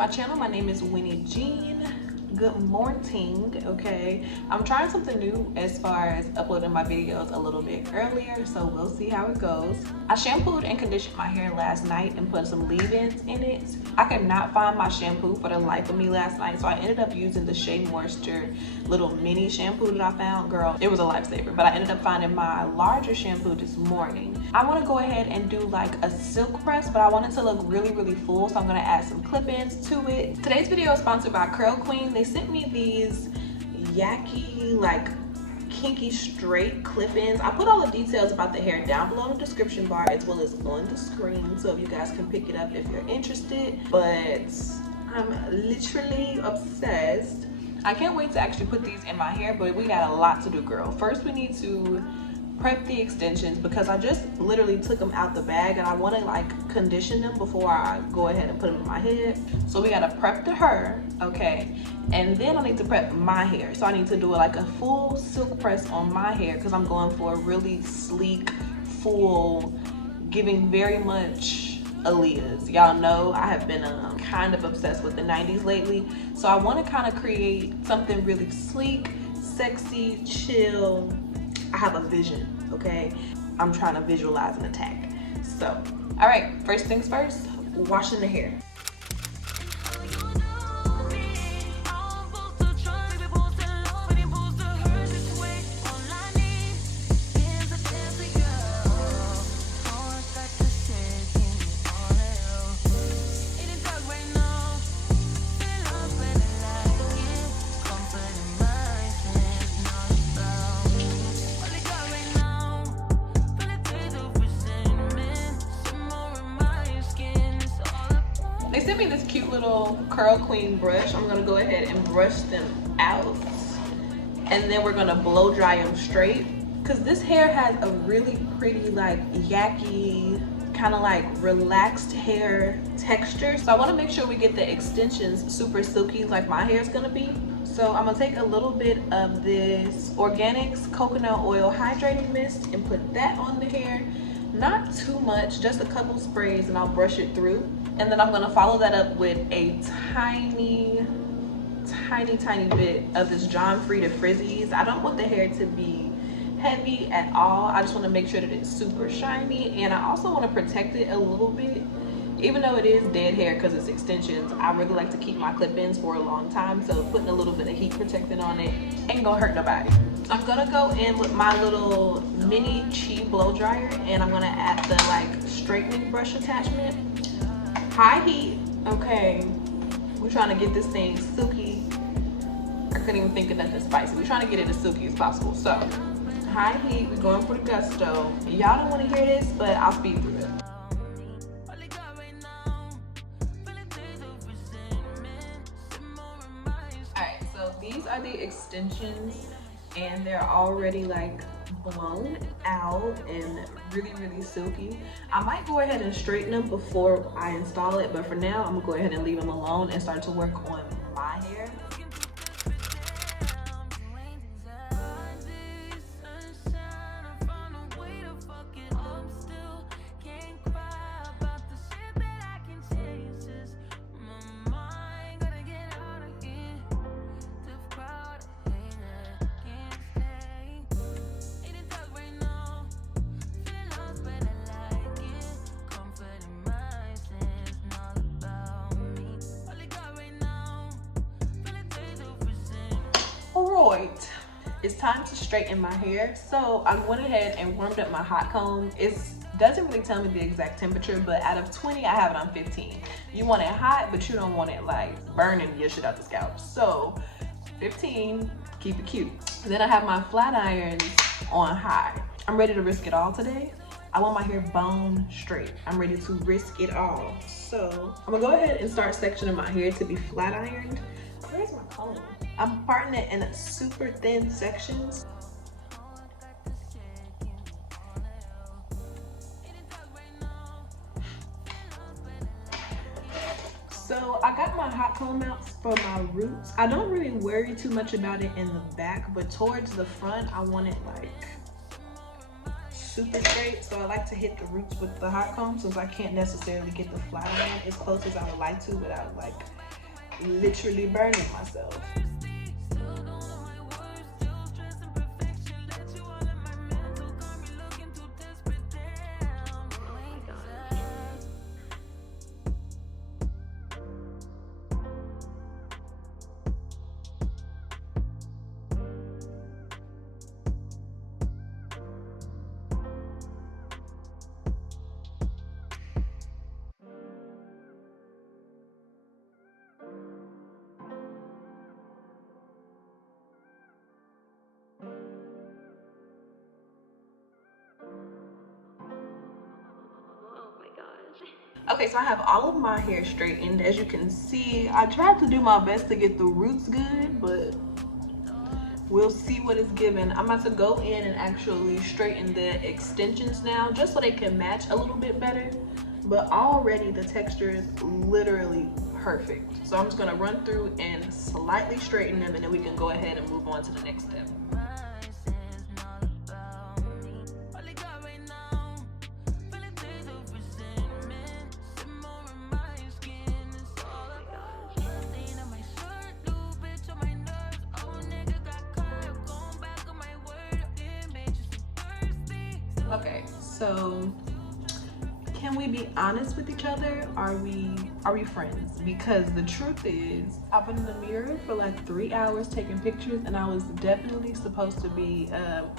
my channel. My name is Winnie Jean. Good morning. Okay, I'm trying something new as far as uploading my videos a little bit earlier, so we'll see how it goes. I shampooed and conditioned my hair last night and put some leave-ins in it. I could not find my shampoo for the life of me last night, so I ended up using the Shea Moisture little mini shampoo that I found. Girl, it was a lifesaver, but I ended up finding my larger shampoo this morning. I want to go ahead and do like a silk press, but I want it to look really full, so I'm going to add some clip-ins to it. Today's video is sponsored by CurlsQueen. They sent me these yaki, like kinky straight clip-ins. I put all the details about the hair down below in the description bar as well as on the screen, so you guys can pick it up if you're interested. But I'm literally obsessed. I can't wait to actually put these in my hair, but we got a lot to do, girl. First, we need to prep the extensions because I just literally took them out the bag and I want to like condition them before I go ahead and put them in my head. So we gotta prep the hair, okay? And then I need to prep my hair. So I need to do like a full silk press on my hair because I'm going for a really sleek, full, giving very much Aaliyah's. Y'all know I have been kind of obsessed with the 90s lately. So I want to kind of create something really sleek, sexy, chill. I have a vision, okay? I'm trying to visualize an attack. So, all right, first things first, washing the hair. They sent me this cute little CurlsQueen brush. I'm gonna go ahead and brush them out. And then we're gonna blow dry them straight. Cause this hair has a really pretty like yaki, kind of like relaxed hair texture. So I wanna make sure we get the extensions super silky like my hair is gonna be. So I'm gonna take a little bit of this Organics Coconut Oil Hydrating Mist and put that on the hair. Not too much, just a couple sprays, and I'll brush it through. And then I'm gonna follow that up with a tiny bit of this John Frieda Frizzies. I don't want the hair to be heavy at all. I just wanna make sure that it's super shiny, and I also wanna protect it a little bit. Even though it is dead hair because it's extensions, I really like to keep my clip-ins for a long time, so putting a little bit of heat protectant on it ain't gonna hurt nobody. So I'm gonna go in with my little mini Chi blow dryer, and I'm gonna add the like straightening brush attachment. High heat, okay. We're trying to get this thing silky. I couldn't even think of nothing spicy. We're trying to get it as silky as possible. So high heat, we're going for the gusto. Y'all don't want to hear this, but I'll speed through it. Alright, so these are the extensions, and they're already like blown out and really silky. I might go ahead and straighten them before I install it, but for now I'm gonna go ahead and leave them alone and start to work on my hair. Alright, it's time to straighten my hair. So I went ahead and warmed up my hot comb. It doesn't really tell me the exact temperature, but out of 20 I have it on 15. You want it hot, but you don't want it like burning your shit out the scalp. So 15, keep it cute. Then I have my flat irons on high. I'm ready to risk it all today. I want my hair bone straight. I'm ready to risk it all. So I'm gonna go ahead and start sectioning my hair to be flat ironed. Where's my comb? I'm parting it in super thin sections. So I got my hot comb out for my roots. I don't really worry too much about it in the back, but towards the front, I want it like super straight. So I like to hit the roots with the hot comb since I can't necessarily get the flat iron as close as I would like to without like literally burning myself. Okay, so I have all of my hair straightened. As you can see, I tried to do my best to get the roots good, but we'll see what it's given. I'm about to go in and actually straighten the extensions now, just so they can match a little bit better. But already the texture is literally perfect. So I'm just gonna run through and slightly straighten them, and then we can go ahead and move on to the next step. Okay, so can we be honest with each other? Are we friends? Because the truth is, I've been in the mirror for like 3 hours taking pictures, and I was definitely supposed to be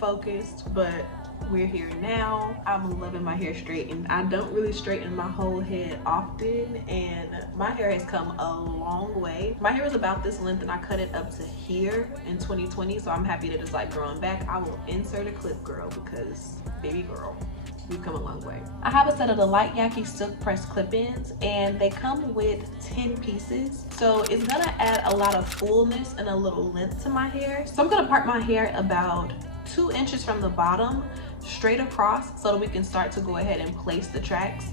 focused, but we're here now. I'm loving my hair straightened. I don't really straighten my whole head often, and my hair has come a long way. My hair was about this length and I cut it up to here in 2020, so I'm happy that it's like growing back. I will insert a clip, girl, because baby girl, we've come a long way. I have a set of the light yaki silk press clip-ins, and they come with 10 pieces. So it's gonna add a lot of fullness and a little length to my hair. So I'm gonna part my hair about 2 inches from the bottom straight across so that we can start to go ahead and place the tracks.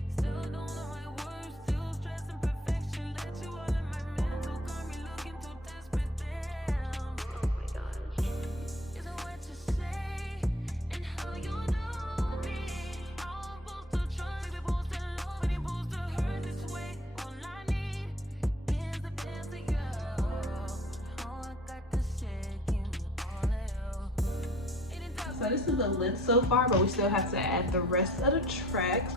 So this is the length so far, but we still have to add the rest of the tracks.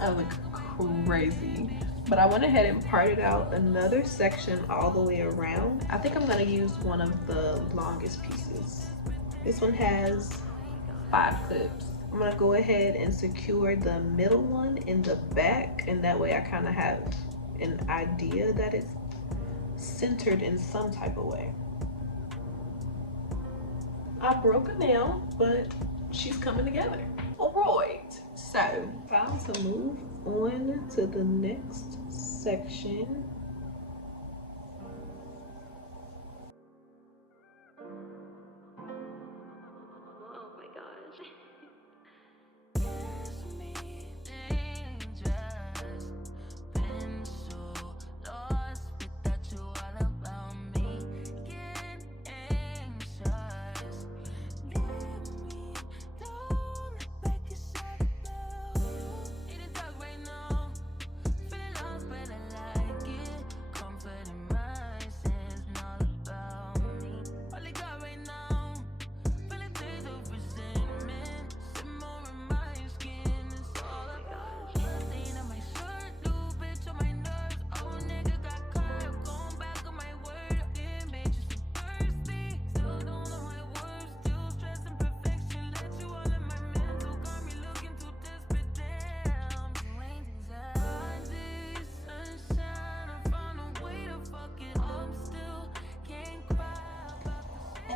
I look crazy. But I went ahead and parted out another section all the way around. I think I'm gonna use one of the longest pieces. This one has 5 clips. I'm gonna go ahead and secure the middle one in the back, and that way I kind of have an idea that it's centered in some type of way. I broke a nail, but she's coming together. All right, so time to move on to the next section.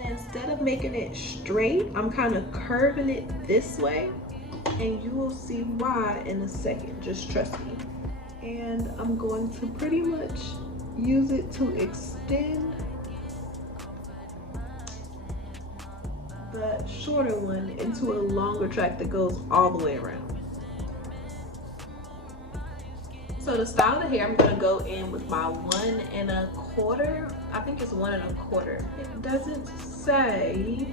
Instead of making it straight, I'm kind of curving it this way, and you will see why in a second. Just trust me. And I'm going to pretty much use it to extend the shorter one into a longer track that goes all the way around. So to style the hair, I'm gonna go in with my 1 1/4. I think it's 1 1/4. It doesn't say.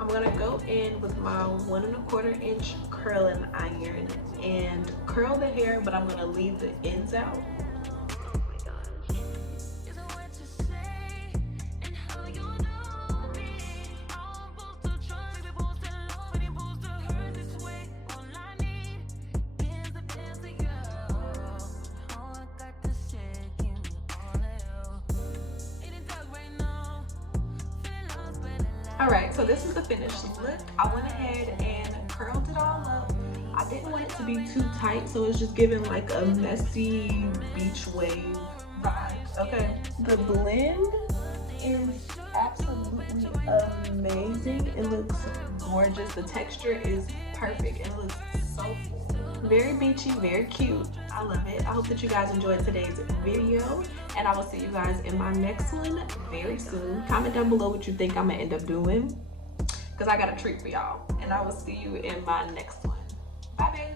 I'm gonna go in with my 1 1/4 inch curling iron and curl the hair, but I'm gonna leave the ends out. Alright, so this is the finished look. I went ahead and curled it all up. I didn't want it to be too tight, so it's just giving like a messy beach wave vibe, okay? The blend is absolutely amazing. It looks gorgeous. The texture is perfect. It looks so full. Very beachy, very cute. I love it. I hope that you guys enjoyed today's video, and I will see you guys in my next one very soon. Comment down below what you think I'm gonna end up doing, because I got a treat for y'all, and I will see you in my next one. Bye, babe.